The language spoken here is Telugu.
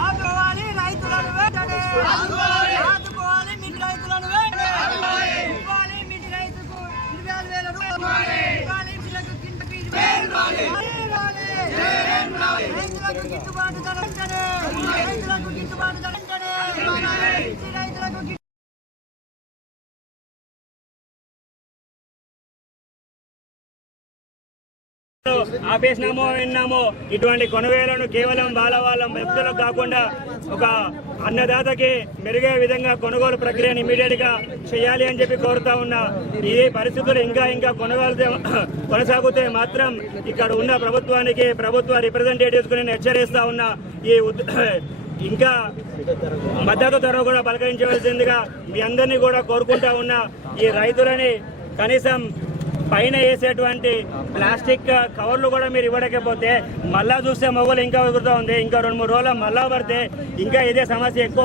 ఆదుకోవాలి రైతులను వెంటనే. ఆదుకోవాలి మిడి రైతులను వెంటనే. ఇవ్వాలి మిడి రైతుకు ఇరవై ఆరు వేల రూపాయలు. ఇవ్వాలి మిల్లుకు కింటకు ఇరవై ఇవ్వాలి. రైతులకు గిట్టుబాటు ధర వెంటనే. రైతులకు గిట్టుబాటు ధర ఆపేసినామో విన్నామో ఇటువంటి కొనుగోలను కేవలం వాళ్ళ వాళ్ళ వ్యక్తులకు కాకుండా ఒక అన్నదాతకి మెరుగే విధంగా కొనుగోలు ప్రక్రియను ఇమీడియట్గా చేయాలి అని చెప్పి కోరుతా ఉన్నా. ఈ పరిస్థితులు ఇంకా ఇంకా కొనుగోలు కొనసాగితే మాత్రం ఇక్కడ ఉన్న ప్రభుత్వానికి ప్రభుత్వ రిప్రజెంటేటివ్స్ నేను హెచ్చరిస్తా ఉన్నా. ఈ ఉద్- ఇంకా మద్దతు ధర కూడా పలకరించవలసిందిగా మీ అందరినీ కూడా కోరుకుంటా ఉన్నా. ఈ రైతులని కనీసం పైన వేసేటువంటి ప్లాస్టిక్ కవర్లు కూడా మీరు ఇవ్వడకపోతే మళ్ళా చూస్తే మొగలు ఇంకా ఎగురుతా ఉంది. ఇంకా రెండు మూడు రోజులు మళ్ళా పడితే ఇంకా ఇదే సమస్య ఎక్కువ